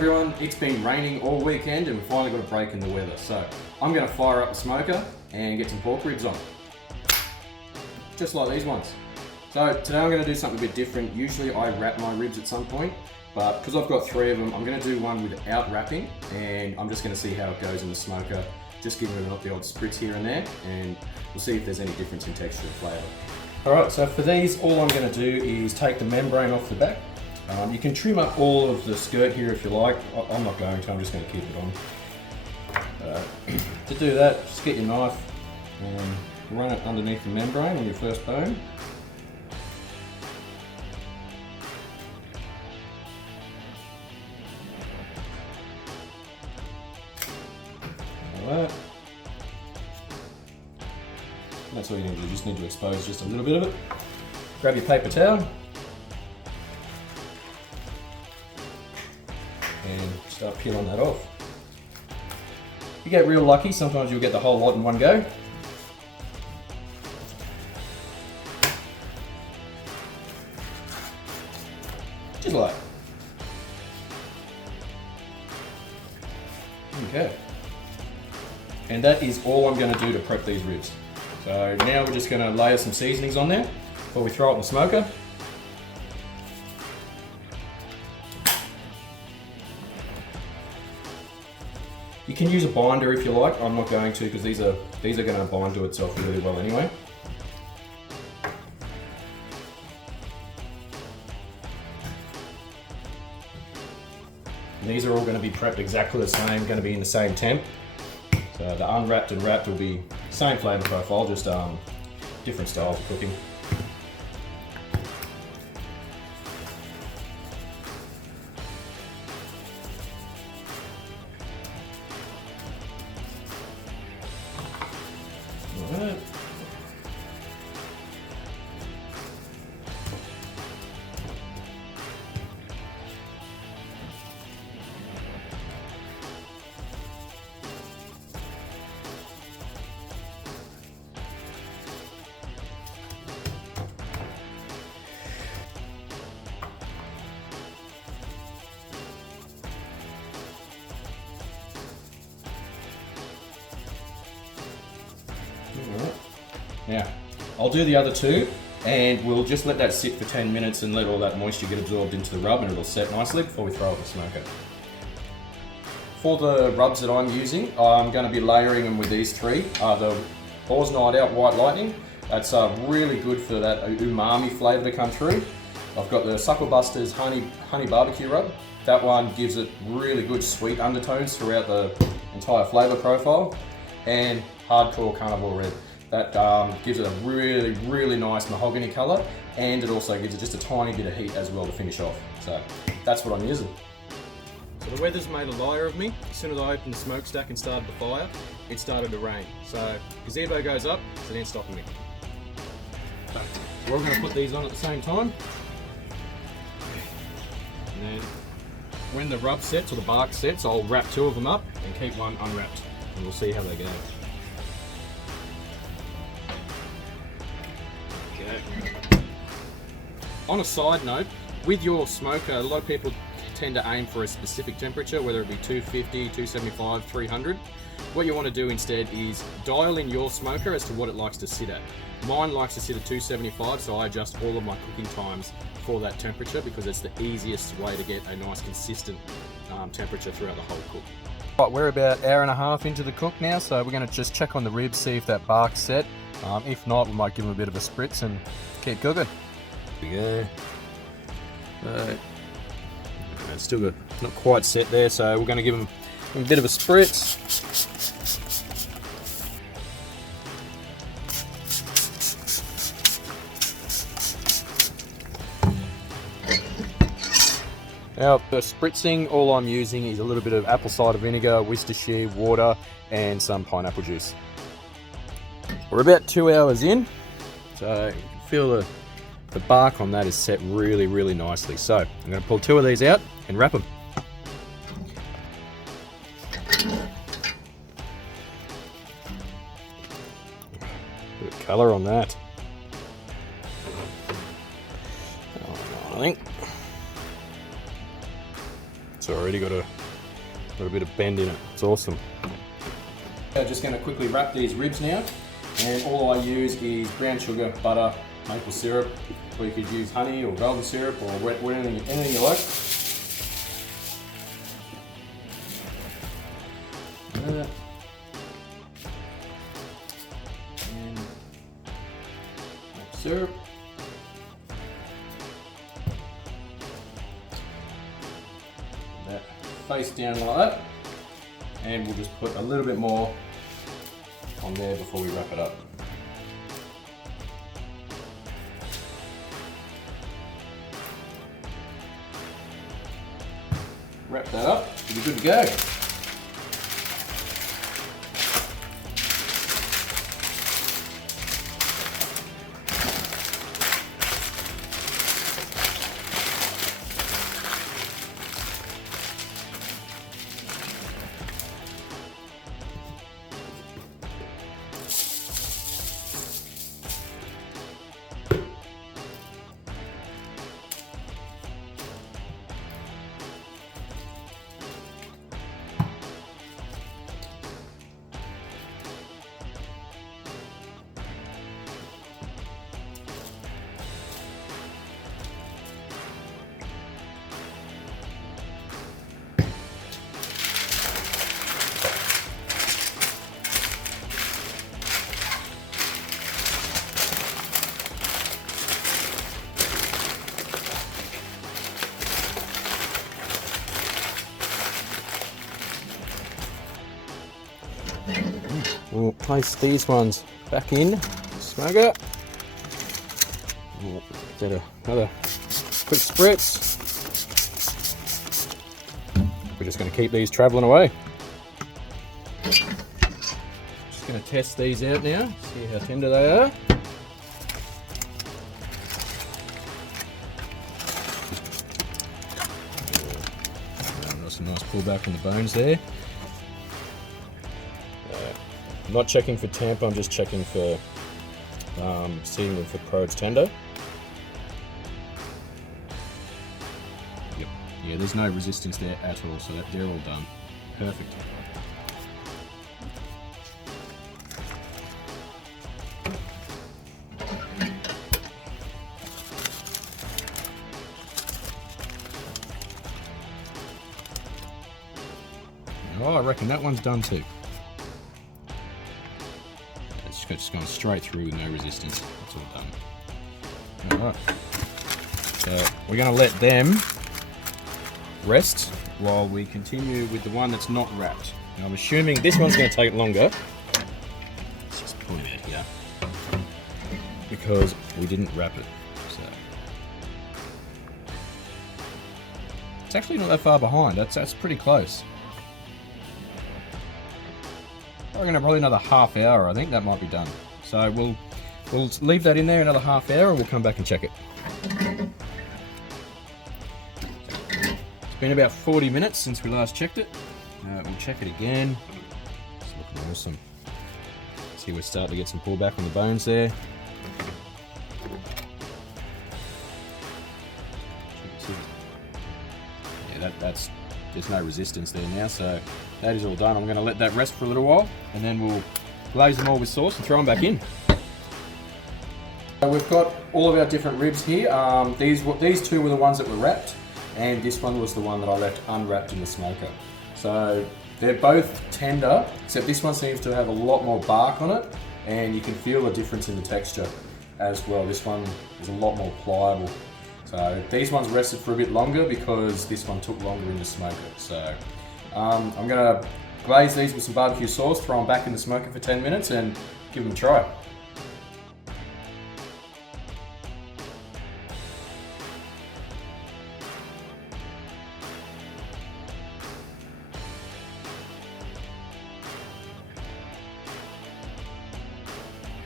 Everyone, it's been raining all weekend and we've finally got a break in the weather, so I'm going to fire up the smoker and get some pork ribs on. Just like these ones. So today I'm going to do something a bit different. Usually I wrap my ribs at some point, but because I've got 3 of them, I'm going to do one without wrapping, and I'm just going to see how it goes in the smoker. Just giving it the odd spritz here and there, and we'll see if there's any difference in texture and flavour. Alright, so for these, all I'm going to do is take the membrane off the back. You can trim up all of the skirt here if you like. I'm not going to, I'm just going to keep it on. To do that, just get your knife and run it underneath the membrane on your first bone. Like that. That's all you need to do, you just need to expose just a little bit of it. Grab your paper towel and start peeling that off. If you get real lucky, sometimes you'll get the whole lot in one go. Just like. Okay. And that is all I'm going to do to prep these ribs. So now we're just going to layer some seasonings on there before we throw it in the smoker. You can use a binder if you like. I'm not going to, because these are going to bind to itself really well anyway. And these are all going to be prepped exactly the same, going to be in the same temp. So the unwrapped and wrapped will be same flavour profile, just different styles of cooking. Alright. Now, I'll do the other 2 and we'll just let that sit for 10 minutes and let all that moisture get absorbed into the rub and it'll set nicely before we throw it in the smoker. For the rubs that I'm using, I'm going to be layering them with these 3. The Boar's Night Out White Lightning, that's really good for that umami flavour to come through. I've got the Suckle Busters Honey Barbecue Rub. That one gives it really good sweet undertones throughout the entire flavour profile. And Hardcore Carnivore Red. That gives it a really, really nice mahogany colour, and it also gives it just a tiny bit of heat as well to finish off. So that's what I'm using. So the weather's made a liar of me. As soon as I opened the smokestack and started the fire, it started to rain. So gazebo goes up, so it ain't stopping me. So we're all going to put these on at the same time. And then when the rub sets or the bark sets, I'll wrap 2 of them up and keep one unwrapped. And we'll see how they go. On a side note, with your smoker, a lot of people tend to aim for a specific temperature, whether it be 250, 275, 300. What you want to do instead is dial in your smoker as to what it likes to sit at. Mine likes to sit at 275, so I adjust all of my cooking times for that temperature because it's the easiest way to get a nice consistent temperature throughout the whole cook. Right, we're about 1.5 hours into the cook now, so we're going to just check on the ribs, see if that bark's set. If not, we might give them a bit of a spritz and keep cooking. There we go. It's still good. Not quite set there, so we're going to give them a bit of a spritz. Now, for spritzing, all I'm using is a little bit of apple cider vinegar, Worcestershire, water, and some pineapple juice. We're about 2 hours in, so you can feel the bark on that is set really, really nicely. So I'm going to pull 2 of these out and wrap them. Bit of colour on that. I think. It's already got a bit of bend in it. It's awesome. I'm just going to quickly wrap these ribs now, and all I use is brown sugar, butter, maple syrup, or you could use honey or golden syrup or anything you like. And maple syrup. That face down like that, and we'll just put a little bit more on there before we wrap it up. Wrap that up, you'll be good to go. We'll place these ones back in the smoker. We'll get another quick spritz. We're just going to keep these travelling away. Just going to test these out now, see how tender they are. Some nice pullback on the bones there. I'm not checking for tamper, I'm just checking for seeing them for probes tender. Yep. Yeah, there's no resistance there at all, so they're all done. Perfect. Oh, I reckon that one's done too. It's just going straight through with no resistance. It's all done. Alright. So we're going to let them rest while we continue with the one that's not wrapped. Now I'm assuming this one's going to take longer. Let's just pull it out here. Because we didn't wrap it. So it's actually not that far behind. That's pretty close. I'm going to probably another half hour. I think that might be done. So we'll leave that in there another half hour, and we'll come back and check it. It's been about 40 minutes since we last checked it. We'll check it again. It's looking awesome. See, we're starting to get some pullback on the bones there. Yeah, that's there's no resistance there now, so that is all done. I'm going to let that rest for a little while, and then we'll glaze them all with sauce and throw them back in. So we've got all of our different ribs here. These two were the ones that were wrapped, and this one was the one that I left unwrapped in the smoker. So they're both tender, except this one seems to have a lot more bark on it, and you can feel the difference in the texture as well. This one is a lot more pliable. So these ones rested for a bit longer because this one took longer in the smoker. So I'm going to glaze these with some barbecue sauce, throw them back in the smoker for 10 minutes and give them a try.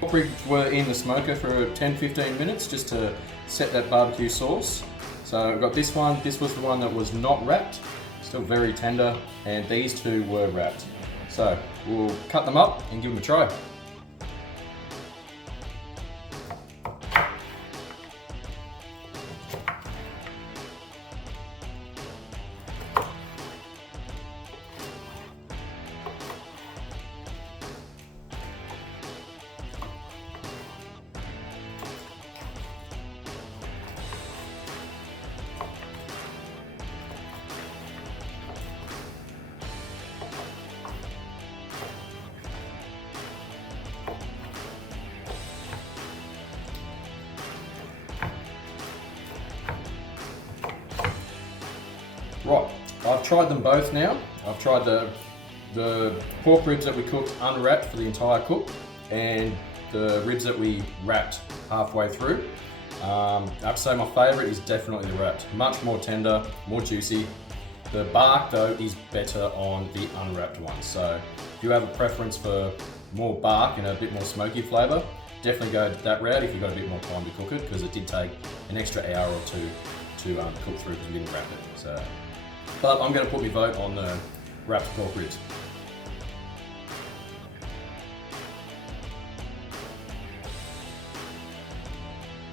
Pork ribs were in the smoker for 10-15 minutes just to set that barbecue sauce. So I've got this one. This was the one that was not wrapped, still very tender, and these two were wrapped. So we'll cut them up and give them a try. tried them both now. I've tried the pork ribs that we cooked unwrapped for the entire cook, and the ribs that we wrapped halfway through. I have to say my favourite is definitely the wrapped. Much more tender, more juicy. The bark though is better on the unwrapped one. So if you have a preference for more bark and a bit more smoky flavour, definitely go that route if you've got a bit more time to cook it, because it did take an extra hour or two to cook through because we didn't wrap it. So, but I'm going to put my vote on the wrapped pork ribs.